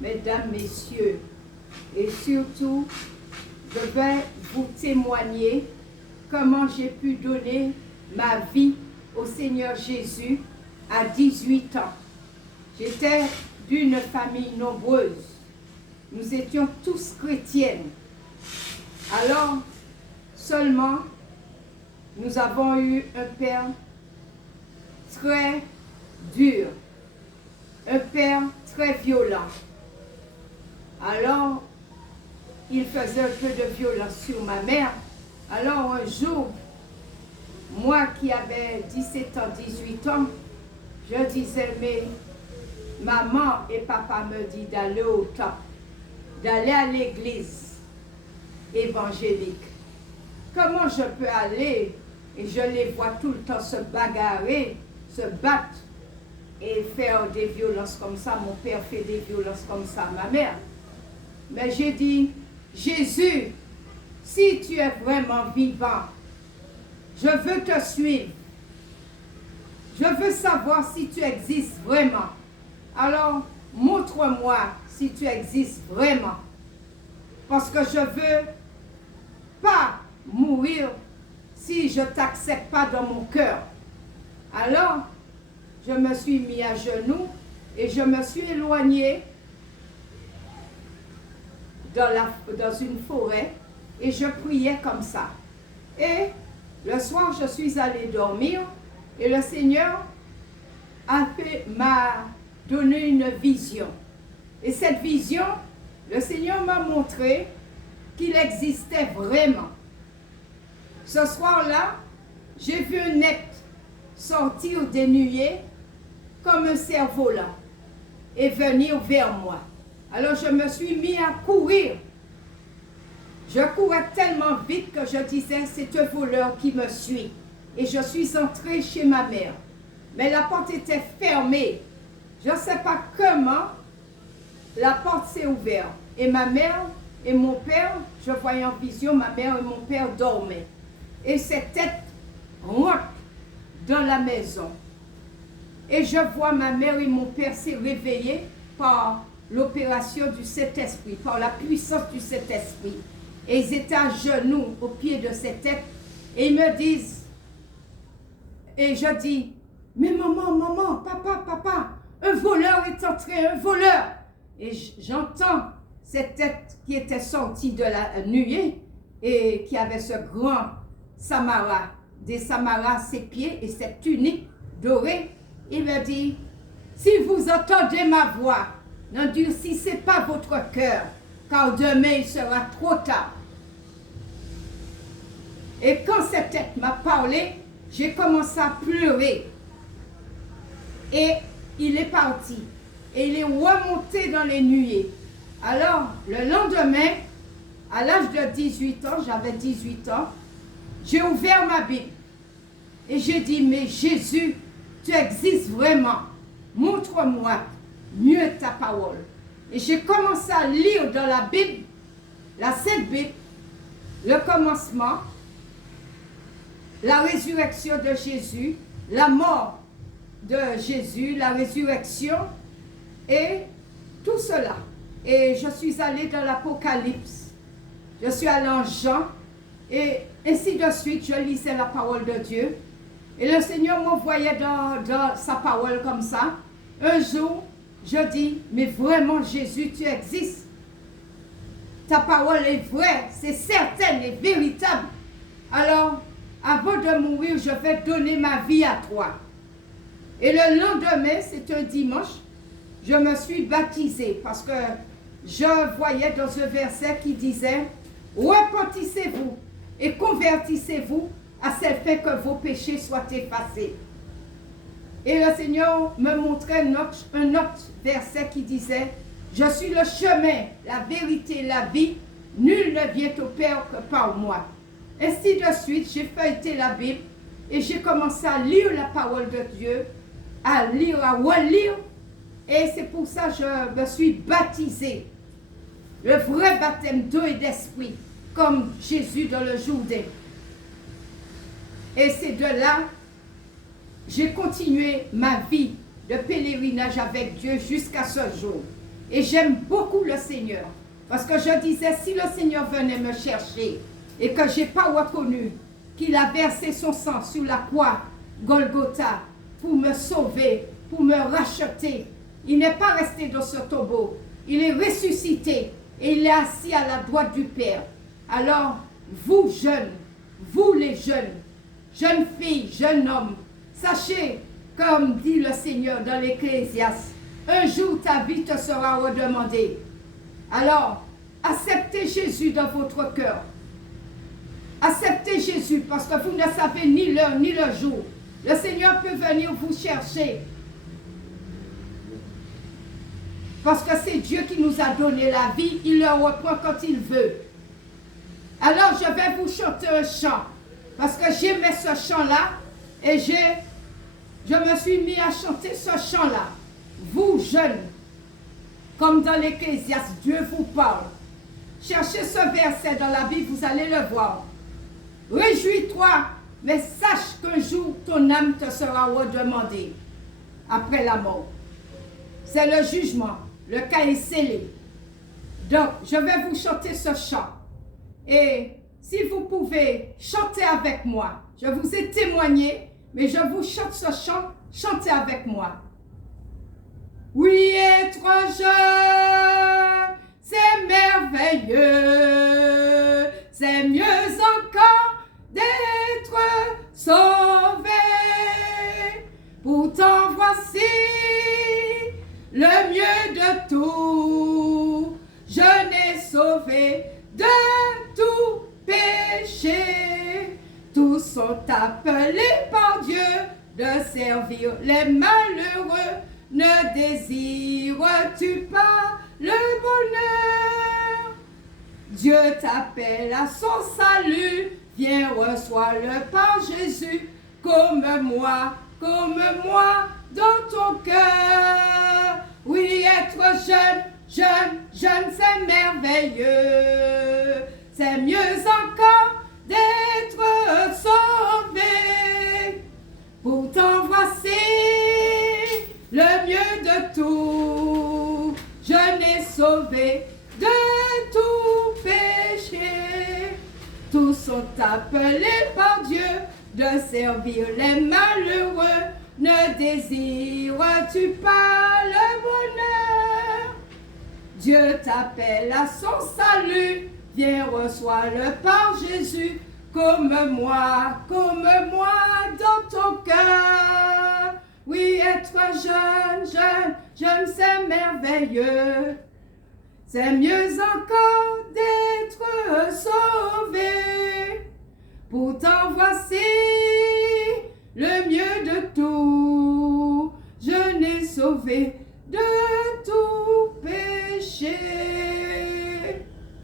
mesdames, messieurs, et surtout, je vais vous témoigner comment j'ai pu donner ma vie au Seigneur Jésus à 18 ans. J'étais d'une famille nombreuse. Nous étions tous chrétiennes. Alors, seulement, nous avons eu un père très dur, un père très violent. Alors, il faisait un peu de violence sur ma mère. Alors, un jour, moi qui avais 17 ans, 18 ans, je disais, mais maman et papa me disent d'aller au temple, d'aller à l'église évangélique. Comment je peux aller? Et je les vois tout le temps se bagarrer, se battre et faire des violences comme ça. Mon père fait des violences comme ça à ma mère. Mais j'ai dit, Jésus, si tu es vraiment vivant, je veux te suivre. Je veux savoir si tu existes vraiment. Alors, montre-moi si tu existes vraiment. Parce que je ne veux pas mourir si je ne t'accepte pas dans mon cœur. Alors, je me suis mis à genoux et je me suis éloignée dans une forêt et je priais comme ça. Et le soir, je suis allée dormir et le Seigneur m'a donné une vision. Et cette vision, le Seigneur m'a montré qu'il existait vraiment. Ce soir-là, j'ai vu un être sortir des nuées comme un cerf-volant et venir vers moi. Alors je me suis mis à courir. Je courais tellement vite que je disais, c'est un voleur qui me suit. Et je suis entrée chez ma mère. Mais la porte était fermée. Je ne sais pas comment la porte s'est ouverte. Et ma mère et mon père, je voyais en vision, ma mère et mon père dormaient. Et cette tête rentre dans la maison. Et je vois ma mère et mon père se réveiller par l'opération du Saint-Esprit, par la puissance du Saint-Esprit. Et ils étaient à genoux au pied de cette tête. Et ils me disent, et je dis, mais maman, papa, un voleur est entré, un voleur. Et j'entends cette tête qui était sortie de la nuée et qui avait ce grand samara, des samaras à ses pieds et cette tunique dorée. Il me dit, si vous entendez ma voix, n'endurcissez pas votre cœur, car demain il sera trop tard. Et quand cette tête m'a parlé, j'ai commencé à pleurer. Et il est parti. Et il est remonté dans les nuées. Alors, le lendemain, à l'âge de 18 ans, j'avais 18 ans, j'ai ouvert ma Bible. Et j'ai dit, mais Jésus, tu existes vraiment. Montre-moi mieux ta parole. Et j'ai commencé à lire dans la Bible, la Sainte Bible, le commencement, la résurrection de Jésus, la mort de Jésus, la résurrection et tout cela. Et je suis allée dans l'Apocalypse, je suis allée en Jean et ainsi de suite, je lisais la parole de Dieu. Et le Seigneur m'envoyait dans sa parole comme ça. Un jour, je dis, mais vraiment Jésus, tu existes. Ta parole est vraie, c'est certaine et véritable. Alors, avant de mourir, je vais donner ma vie à toi. Et le lendemain, c'est un dimanche, je me suis baptisée parce que je voyais dans un verset qui disait, repentissez-vous et convertissez-vous à celle fait que vos péchés soient effacés. Et le Seigneur me montrait un autre verset qui disait, je suis le chemin, la vérité, la vie, nul ne vient au Père que par moi. Ainsi de suite, j'ai feuilleté la Bible et j'ai commencé à lire la parole de Dieu, à lire, à relire. Et c'est pour ça que je me suis baptisée. Le vrai baptême d'eau et d'esprit, comme Jésus dans le Jourdain. Et c'est de là, j'ai continué ma vie de pèlerinage avec Dieu jusqu'à ce jour. Et j'aime beaucoup le Seigneur. Parce que je disais, si le Seigneur venait me chercher et que je n'ai pas reconnu qu'il a versé son sang sur la croix Golgotha pour me sauver, pour me racheter, il n'est pas resté dans ce tombeau. Il est ressuscité et il est assis à la droite du Père. Alors, vous jeunes, vous les jeunes filles, jeunes hommes, sachez, comme dit le Seigneur dans l'Ecclésiaste, un jour ta vie te sera redemandée. Alors, acceptez Jésus dans votre cœur. Acceptez Jésus parce que vous ne savez ni l'heure ni le jour. Le Seigneur peut venir vous chercher. Parce que c'est Dieu qui nous a donné la vie, il le reprend quand il veut. Alors je vais vous chanter un chant. Parce que j'aimais ce chant-là et je me suis mis à chanter ce chant-là. Vous jeunes, comme dans l'Ecclésiaste, Dieu vous parle. Cherchez ce verset dans la Bible, vous allez le voir. Réjouis-toi, mais sache qu'un jour ton âme te sera redemandée après la mort. C'est le jugement, le cas est scellé. Donc, je vais vous chanter ce chant. Et si vous pouvez chanter avec moi, je vous ai témoigné, mais je vous chante ce chant, chantez avec moi. Oui, être jeune, c'est merveilleux, c'est mieux encore d'être sauvé. Pourtant voici le mieux de tout, je n'ai sauvé de tout péché. Tous sont appelés par Dieu de servir les malheureux. Ne désires-tu pas le bonheur? Dieu t'appelle à son salut. Viens, reçois-le par Jésus. Comme moi dans ton cœur. Oui, être jeune, c'est merveilleux. C'est mieux encore d'être sauvé. Pourtant voici le mieux de tout. Je n'ai sauvé de tout péché. Tous sont appelés par Dieu de servir les malheureux. Ne désires-tu pas le bonheur? Dieu t'appelle à son salut. Viens, reçois-le par Jésus. Comme moi dans ton cœur. Oui, être jeune, c'est merveilleux. C'est mieux encore d'être sauvé. Pourtant voici le mieux de tout. Je n'ai sauvé de